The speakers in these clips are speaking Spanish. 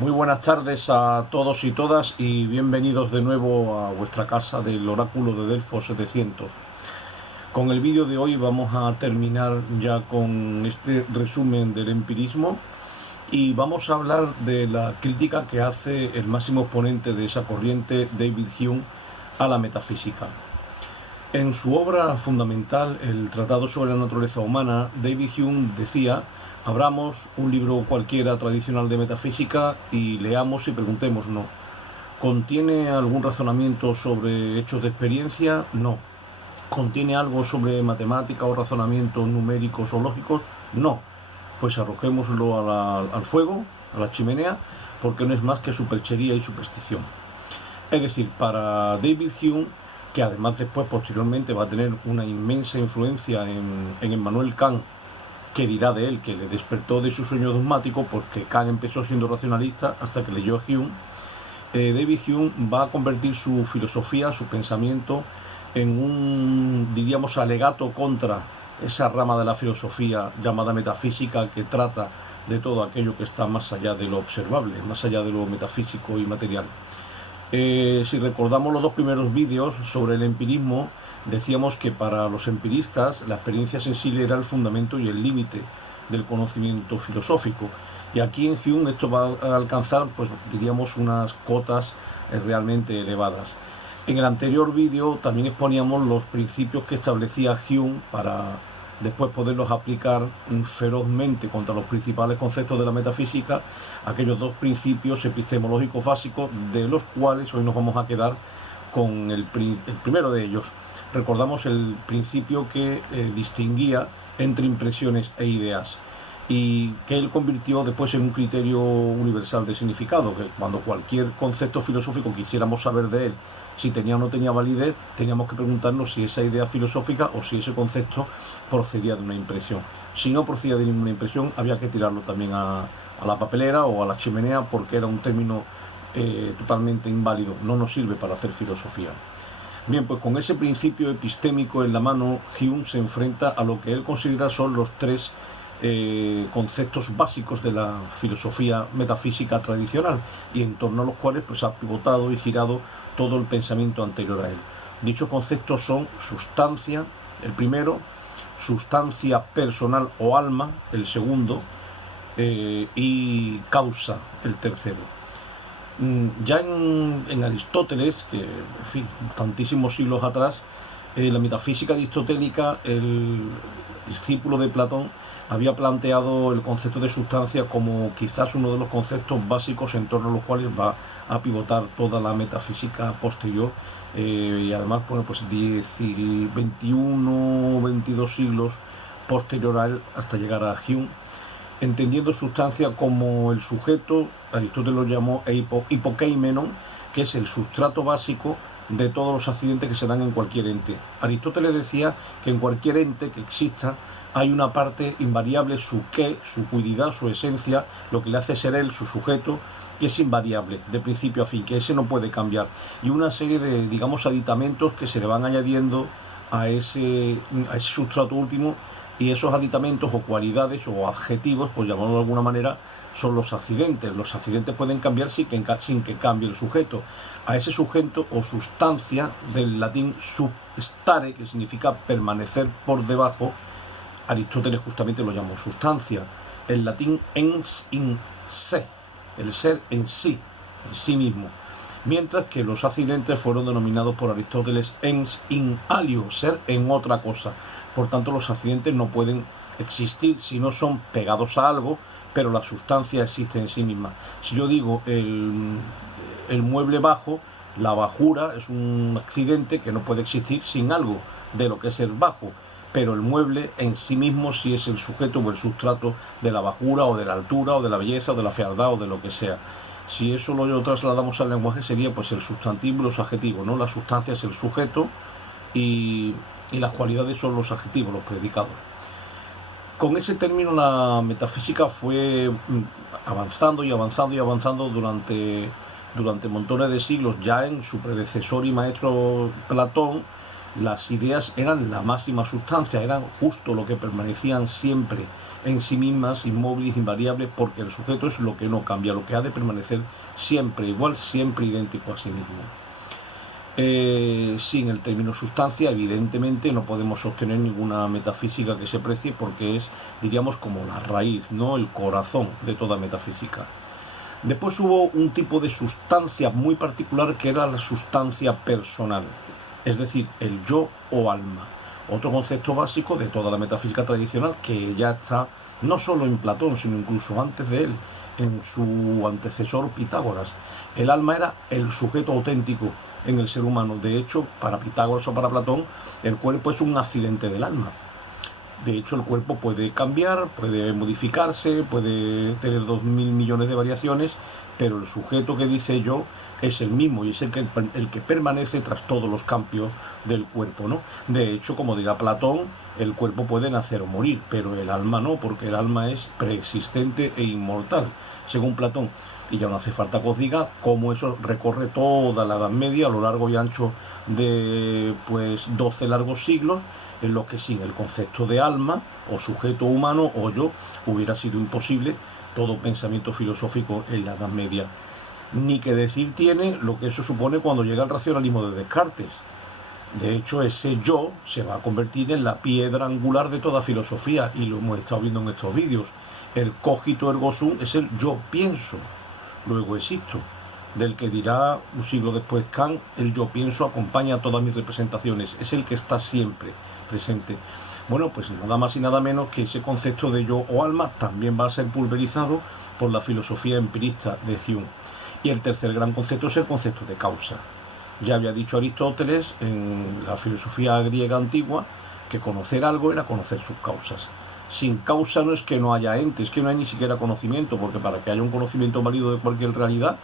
Muy buenas tardes a todos y todas y bienvenidos de nuevo a vuestra casa del oráculo de Delfos 700. Con el vídeo de hoy vamos a terminar ya con este resumen del empirismo y vamos a hablar de la crítica que hace el máximo exponente de esa corriente, David Hume, a la metafísica. En su obra fundamental, el Tratado sobre la Naturaleza Humana, David Hume decía: abramos un libro cualquiera tradicional de metafísica y leamos y preguntémonos. ¿Contiene algún razonamiento sobre hechos de experiencia? No. ¿Contiene algo sobre matemática o razonamientos numéricos o lógicos? No. Pues arrojémoslo al fuego, a la chimenea, porque no es más que superchería y superstición. Es decir, para David Hume, que además después posteriormente va a tener una inmensa influencia en Emmanuel Kant, que dirá de él que le despertó de su sueño dogmático, porque Kant empezó siendo racionalista hasta que leyó a Hume. David Hume va a convertir su filosofía, su pensamiento, en un, diríamos, alegato contra esa rama de la filosofía llamada metafísica, que trata de todo aquello que está más allá de lo observable, más allá de lo metafísico y material. Si recordamos los dos primeros vídeos sobre el empirismo, decíamos que para los empiristas la experiencia sensible era el fundamento y el límite del conocimiento filosófico. Y aquí en Hume esto va a alcanzar, pues diríamos, unas cotas realmente elevadas. En el anterior vídeo también exponíamos los principios que establecía Hume para después poderlos aplicar ferozmente contra los principales conceptos de la metafísica, aquellos dos principios epistemológicos básicos, de los cuales hoy nos vamos a quedar con el primero de ellos. Recordamos el principio que distinguía entre impresiones e ideas, y que él convirtió después en un criterio universal de significado, que cuando cualquier concepto filosófico quisiéramos saber de él si tenía o no tenía validez, teníamos que preguntarnos si esa idea filosófica o si ese concepto procedía de una impresión. Si no procedía de ninguna impresión, había que tirarlo también a la papelera o a la chimenea, porque era un término totalmente inválido, no nos sirve para hacer filosofía. Bien, pues con ese principio epistémico en la mano, Hume se enfrenta a lo que él considera son los tres conceptos básicos de la filosofía metafísica tradicional, y en torno a los cuales pues ha pivotado y girado todo el pensamiento anterior a él. Dichos conceptos son sustancia, el primero; sustancia personal o alma, el segundo; y causa, el tercero. Ya en Aristóteles, que en fin, tantísimos siglos atrás, la metafísica aristotélica, el discípulo de Platón, había planteado el concepto de sustancia como quizás uno de los conceptos básicos en torno a los cuales va a pivotar toda la metafísica posterior, y además, bueno, pues 21 o 22 siglos posterior a él, hasta llegar a Hume, entendiendo sustancia como el sujeto. Aristóteles lo llamó hipokeimenon, que es el sustrato básico de todos los accidentes que se dan en cualquier ente. Aristóteles decía que en cualquier ente que exista hay una parte invariable, su qué, su cuididad, su esencia, lo que le hace ser él, su sujeto, que es invariable, de principio a fin, que ese no puede cambiar, y una serie de, digamos, aditamentos que se le van añadiendo a ese sustrato último, y esos aditamentos o cualidades o adjetivos, por llamarlo de alguna manera, son los accidentes. Los accidentes pueden cambiar sin que cambie el sujeto. A ese sujeto o sustancia, del latín substare, que significa permanecer por debajo, Aristóteles justamente lo llamó sustancia. El latín ens in se, el ser en sí mismo. Mientras que los accidentes fueron denominados por Aristóteles ens in alio, ser en otra cosa. Por tanto, los accidentes no pueden existir si no son pegados a algo, pero la sustancia existe en sí misma. Si yo digo el mueble bajo, la bajura es un accidente que no puede existir sin algo de lo que es el bajo, pero el mueble en sí mismo sí es el sujeto o el sustrato de la bajura o de la altura o de la belleza o de la fealdad o de lo que sea. Si eso lo trasladamos al lenguaje, sería pues el sustantivo y los adjetivos, ¿no? La sustancia es el sujeto y las cualidades son los adjetivos, los predicados. Con ese término la metafísica fue avanzando y avanzando y avanzando durante montones de siglos. Ya en su predecesor y maestro Platón, las ideas eran la máxima sustancia, eran justo lo que permanecían siempre en sí mismas, inmóviles, invariables, porque el sujeto es lo que no cambia, lo que ha de permanecer siempre igual, siempre idéntico a sí mismo. Sin el término sustancia, evidentemente no podemos sostener ninguna metafísica que se precie, porque es, diríamos, como la raíz, ¿no?, el corazón de toda metafísica. Después hubo un tipo de sustancia muy particular que era la sustancia personal, es decir, el yo o alma. Otro concepto básico de toda la metafísica tradicional que ya está no solo en Platón, sino incluso antes de él, en su antecesor Pitágoras. El alma era el sujeto auténtico en el ser humano. De hecho, para Pitágoras o para Platón, el cuerpo es un accidente del alma. De hecho, el cuerpo puede cambiar, puede modificarse, puede tener 2.000 millones de variaciones, pero el sujeto que dice yo es el mismo y es el que permanece tras todos los cambios del cuerpo, ¿no? De hecho, como dirá Platón, el cuerpo puede nacer o morir, pero el alma no, porque el alma es preexistente e inmortal, según Platón. Y ya no hace falta que os diga cómo eso recorre toda la Edad Media a lo largo y ancho de 12 largos siglos, en los que sin el concepto de alma o sujeto humano o yo hubiera sido imposible todo pensamiento filosófico en la Edad Media. Ni que decir tiene lo que eso supone cuando llega el racionalismo de Descartes. De hecho, ese yo se va a convertir en la piedra angular de toda filosofía, y lo hemos estado viendo en estos vídeos. El cogito ergo sum es el yo pienso, luego existo, del que dirá un siglo después Kant, el yo pienso acompaña a todas mis representaciones, es el que está siempre presente. Bueno, pues nada más y nada menos que ese concepto de yo o alma también va a ser pulverizado por la filosofía empirista de Hume. Y el tercer gran concepto es el concepto de causa. Ya había dicho Aristóteles en la filosofía griega antigua que conocer algo era conocer sus causas. Sin causa no es que no haya ente, es que no hay ni siquiera conocimiento, porque para que haya un conocimiento válido de cualquier realidad,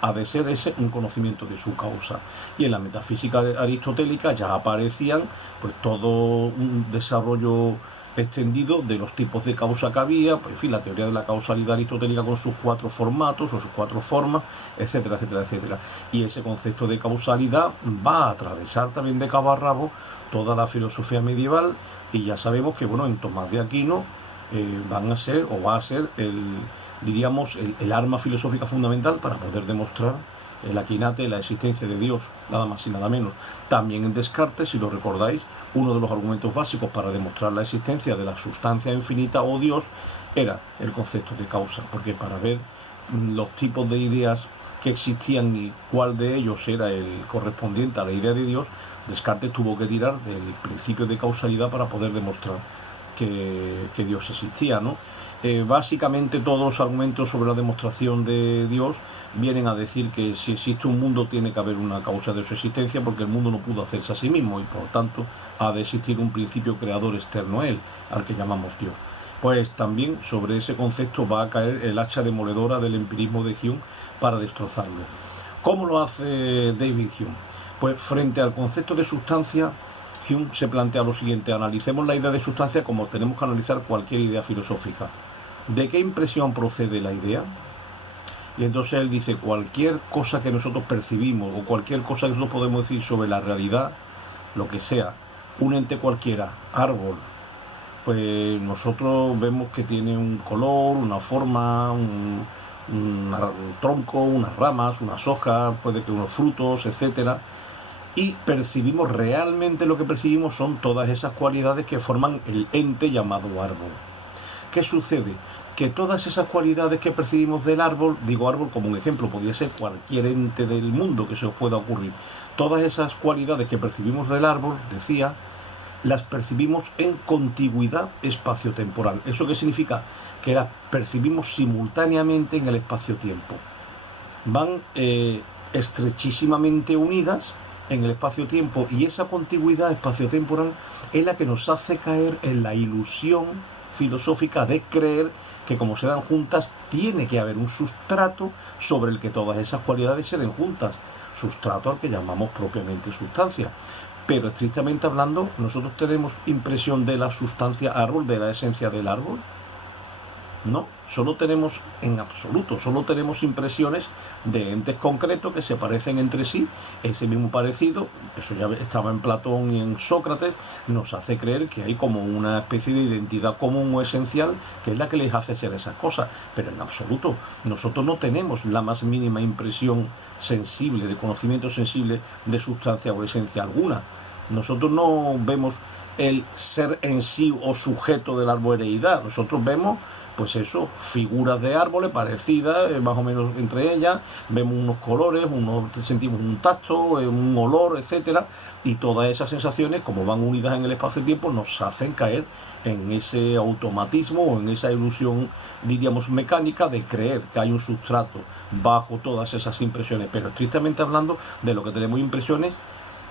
ha de ser ese un conocimiento de su causa. Y en la metafísica aristotélica ya aparecían pues todo un desarrollo extendido de los tipos de causa que había, pues, en fin, la teoría de la causalidad aristotélica con sus 4 formatos o sus 4 formas, etcétera, etcétera, etcétera. Y ese concepto de causalidad va a atravesar también de cabo a rabo toda la filosofía medieval, y ya sabemos que, bueno, en Tomás de Aquino van a ser, o va a ser, diríamos, el arma filosófica fundamental para poder demostrar el aquinate, la existencia de Dios, nada más y nada menos. También en Descartes, si lo recordáis, uno de los argumentos básicos para demostrar la existencia de la sustancia infinita o Dios era el concepto de causa, porque para ver los tipos de ideas que existían y cuál de ellos era el correspondiente a la idea de Dios, Descartes tuvo que tirar del principio de causalidad para poder demostrar que Dios existía, ¿no? Básicamente todos los argumentos sobre la demostración de Dios vienen a decir que si existe un mundo tiene que haber una causa de su existencia, porque el mundo no pudo hacerse a sí mismo y por tanto ha de existir un principio creador externo a él, al que llamamos Dios. Pues también sobre ese concepto va a caer el hacha demoledora del empirismo de Hume para destrozarlo. ¿Cómo lo hace David Hume? Pues frente al concepto de sustancia, Hume se plantea lo siguiente: analicemos la idea de sustancia como tenemos que analizar cualquier idea filosófica. ¿De qué impresión procede la idea? Y entonces él dice, cualquier cosa que nosotros percibimos o cualquier cosa que nosotros podemos decir sobre la realidad, lo que sea, un ente cualquiera, árbol, pues nosotros vemos que tiene un color, una forma, un tronco, unas ramas, unas hojas, puede que unos frutos, etcétera, y percibimos realmente, lo que percibimos son todas esas cualidades que forman el ente llamado árbol. ¿Qué sucede? Que todas esas cualidades que percibimos del árbol, digo árbol como un ejemplo, podría ser cualquier ente del mundo que se os pueda ocurrir, todas esas cualidades que percibimos del árbol, decía, las percibimos en contigüidad espaciotemporal. ¿Eso qué significa? Que las percibimos simultáneamente en el espacio-tiempo. Van estrechísimamente unidas en el espacio-tiempo, y esa contigüidad espaciotemporal es la que nos hace caer en la ilusión filosófica de creer que como se dan juntas tiene que haber un sustrato sobre el que todas esas cualidades se den juntas, sustrato al que llamamos propiamente sustancia. Pero estrictamente hablando, nosotros tenemos impresión de la sustancia árbol, de la esencia del árbol, ¿no? solo tenemos, en absoluto, solo tenemos impresiones de entes concretos que se parecen entre sí. Ese mismo parecido, eso ya estaba en Platón y en Sócrates, nos hace creer que hay como una especie de identidad común o esencial que es la que les hace ser esas cosas, pero en absoluto, nosotros no tenemos la más mínima impresión sensible, de conocimiento sensible de sustancia o esencia alguna. Nosotros no vemos el ser en sí o sujeto de la arboreidad, nosotros vemos pues eso, figuras de árboles parecidas, más o menos entre ellas, vemos unos colores, sentimos un tacto, un olor, etcétera, y todas esas sensaciones, como van unidas en el espacio-tiempo, nos hacen caer en ese automatismo o en esa ilusión, diríamos, mecánica de creer que hay un sustrato bajo todas esas impresiones, pero estrictamente hablando, de lo que tenemos impresiones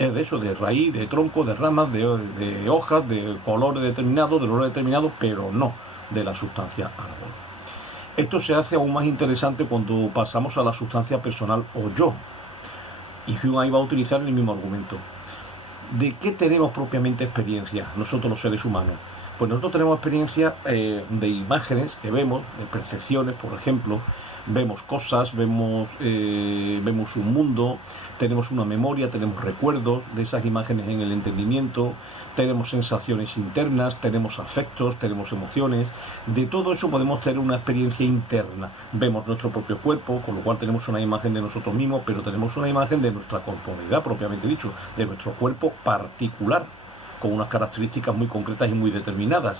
es de eso, de raíz, de tronco, de ramas, de hojas, de colores determinados, de olores determinados, pero no de la sustancia árbol. Esto se hace aún más interesante cuando pasamos a la sustancia personal o yo. Y Hume ahí va a utilizar el mismo argumento. ¿De qué tenemos propiamente experiencia nosotros los seres humanos? Pues nosotros tenemos experiencia de imágenes que vemos, de percepciones, por ejemplo. Vemos cosas, vemos un mundo, tenemos una memoria, tenemos recuerdos de esas imágenes en el entendimiento, tenemos sensaciones internas, tenemos afectos, tenemos emociones. De todo eso podemos tener una experiencia interna. Vemos nuestro propio cuerpo, con lo cual tenemos una imagen de nosotros mismos, pero tenemos una imagen de nuestra corporeidad, propiamente dicho, de nuestro cuerpo particular, con unas características muy concretas y muy determinadas.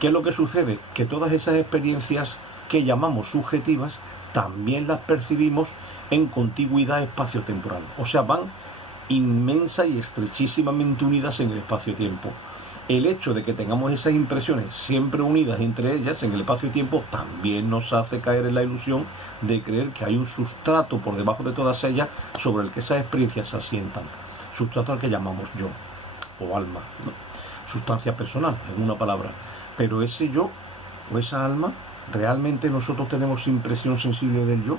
¿Qué es lo que sucede? Que todas esas experiencias que llamamos subjetivas, también las percibimos en contigüidad espacio-temporal. O sea, van inmensa y estrechísimamente unidas en el espacio-tiempo. El hecho de que tengamos esas impresiones siempre unidas entre ellas en el espacio-tiempo también nos hace caer en la ilusión de creer que hay un sustrato por debajo de todas ellas sobre el que esas experiencias se asientan. Sustrato al que llamamos yo, o alma, ¿no? Sustancia personal, en una palabra. Pero ese yo, o esa alma, ¿realmente nosotros tenemos impresión sensible del yo?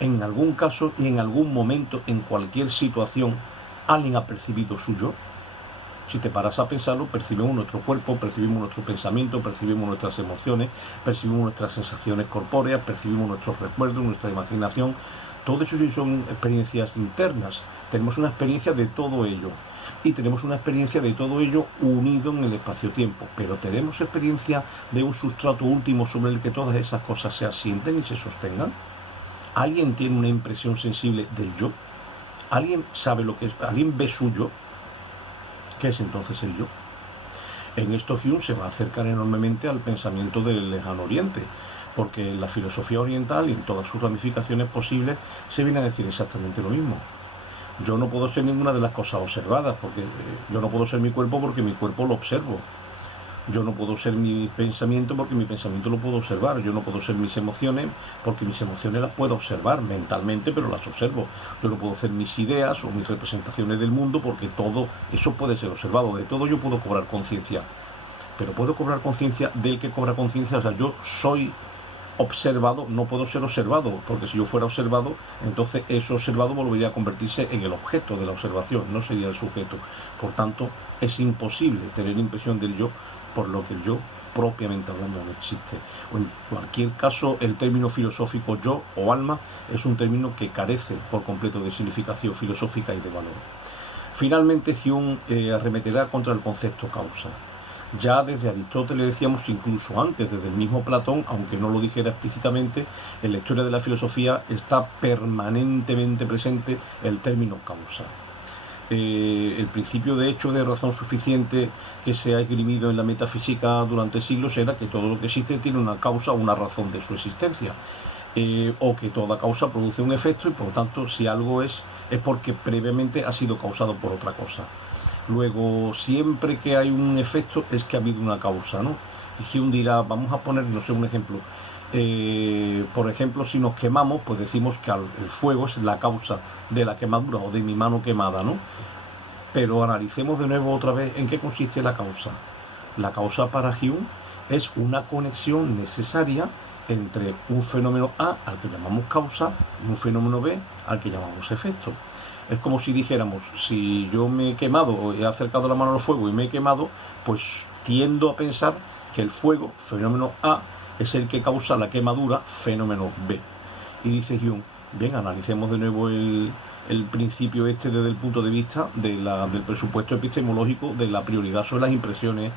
En algún caso y en algún momento, en cualquier situación, ¿alguien ha percibido su yo? Si te paras a pensarlo, percibimos nuestro cuerpo, percibimos nuestro pensamiento, percibimos nuestras emociones, percibimos nuestras sensaciones corpóreas, percibimos nuestros recuerdos, nuestra imaginación. Todo eso sí son experiencias internas. Tenemos una experiencia de todo ello. Y tenemos una experiencia de todo ello unido en el espacio-tiempo. Pero tenemos experiencia de un sustrato último sobre el que todas esas cosas se asienten y se sostengan. ¿Alguien tiene una impresión sensible del yo? ¿Alguien sabe lo que es? ¿Alguien ve su yo? ¿Qué es entonces el yo? En esto Hume se va a acercar enormemente al pensamiento del Lejano Oriente, porque en la filosofía oriental y en todas sus ramificaciones posibles se viene a decir exactamente lo mismo. Yo no puedo ser ninguna de las cosas observadas, porque yo no puedo ser mi cuerpo porque mi cuerpo lo observo. Yo no puedo ser mi pensamiento porque mi pensamiento lo puedo observar. Yo no puedo ser mis emociones porque mis emociones las puedo observar mentalmente, pero las observo. Yo no puedo ser mis ideas o mis representaciones del mundo porque todo eso puede ser observado. De todo yo puedo cobrar conciencia. Pero puedo cobrar conciencia del que cobra conciencia. O sea, yo soy observado, no puedo ser observado, porque si yo fuera observado, entonces eso observado volvería a convertirse en el objeto de la observación, no sería el sujeto. Por tanto, es imposible tener impresión del yo, por lo que el yo, propiamente hablando, no existe. O en cualquier caso, el término filosófico yo o alma es un término que carece por completo de significación filosófica y de valor. Finalmente, Hume arremeterá contra el concepto causa. Ya desde Aristóteles, decíamos, incluso antes, desde el mismo Platón, aunque no lo dijera explícitamente, en la historia de la filosofía está permanentemente presente el término causa. El principio de hecho de razón suficiente que se ha esgrimido en la metafísica durante siglos era que todo lo que existe tiene una causa o una razón de su existencia, o que toda causa produce un efecto y por lo tanto si algo es porque previamente ha sido causado por otra cosa. Luego, siempre que hay un efecto es que ha habido una causa, ¿no? Y Hume dirá, vamos a poner, no sé, un ejemplo. Por ejemplo, si nos quemamos, pues decimos que el fuego es la causa de la quemadura o de mi mano quemada, ¿no? Pero analicemos de nuevo otra vez en qué consiste la causa. La causa para Hume es una conexión necesaria entre un fenómeno A, al que llamamos causa, y un fenómeno B, al que llamamos efecto. Es como si dijéramos, si yo me he quemado o he acercado la mano al fuego y me he quemado, pues tiendo a pensar que el fuego, fenómeno A, es el que causa la quemadura, fenómeno B. Y dice Hume, bien, analicemos de nuevo el principio este desde el punto de vista del presupuesto epistemológico de la prioridad sobre las impresiones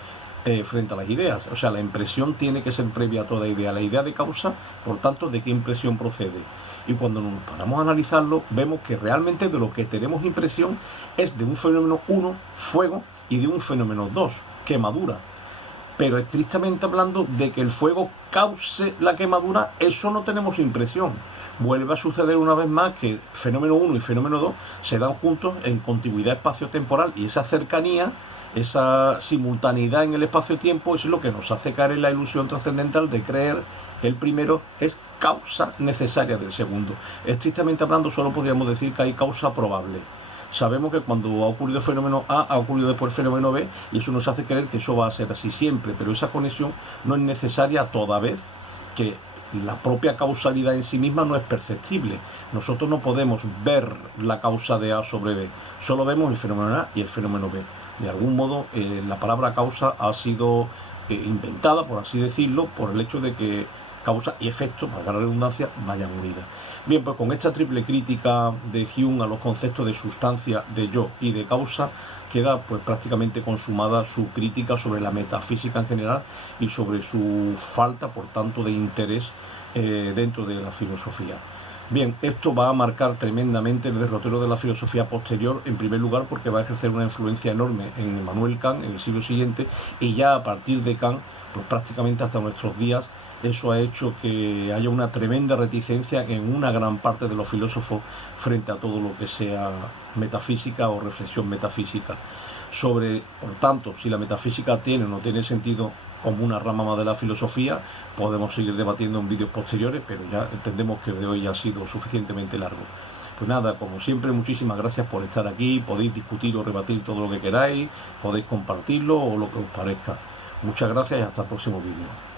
frente a las ideas. O sea, la impresión tiene que ser previa a toda idea. La idea de causa, por tanto, ¿de qué impresión procede? Y cuando nos paramos a analizarlo, vemos que realmente de lo que tenemos impresión es de un fenómeno 1, fuego, y de un fenómeno 2, quemadura. Pero estrictamente hablando de que el fuego cause la quemadura, eso no tenemos impresión. Vuelve a suceder una vez más que fenómeno 1 y fenómeno 2 se dan juntos en continuidad espacio-temporal, y esa cercanía, esa simultaneidad en el espacio-tiempo es lo que nos hace caer en la ilusión trascendental de creer que el primero es causa necesaria del segundo. Estrictamente hablando, solo podríamos decir que hay causa probable. Sabemos que cuando ha ocurrido el fenómeno A, ha ocurrido después el fenómeno B, y eso nos hace creer que eso va a ser así siempre, pero esa conexión no es necesaria toda vez que la propia causalidad en sí misma no es perceptible. Nosotros no podemos ver la causa de A sobre B, solo vemos el fenómeno A y el fenómeno B. De algún modo, la palabra causa ha sido inventada, por así decirlo, por el hecho de que causa y efecto, valga la redundancia, vayan unidas. Bien, pues con esta triple crítica de Hume a los conceptos de sustancia, de yo y de causa, queda pues prácticamente consumada su crítica sobre la metafísica en general y sobre su falta, por tanto, de interés dentro de la filosofía. Bien, esto va a marcar tremendamente el derrotero de la filosofía posterior, en primer lugar porque va a ejercer una influencia enorme en Immanuel Kant en el siglo siguiente, y ya a partir de Kant, pues prácticamente hasta nuestros días, eso ha hecho que haya una tremenda reticencia en una gran parte de los filósofos frente a todo lo que sea metafísica o reflexión metafísica. Sobre, por tanto, si la metafísica tiene o no tiene sentido como una rama más de la filosofía, podemos seguir debatiendo en vídeos posteriores, pero ya entendemos que de hoy ha sido suficientemente largo. Pues nada, como siempre, muchísimas gracias por estar aquí. Podéis discutir o rebatir todo lo que queráis, podéis compartirlo o lo que os parezca. Muchas gracias y hasta el próximo vídeo.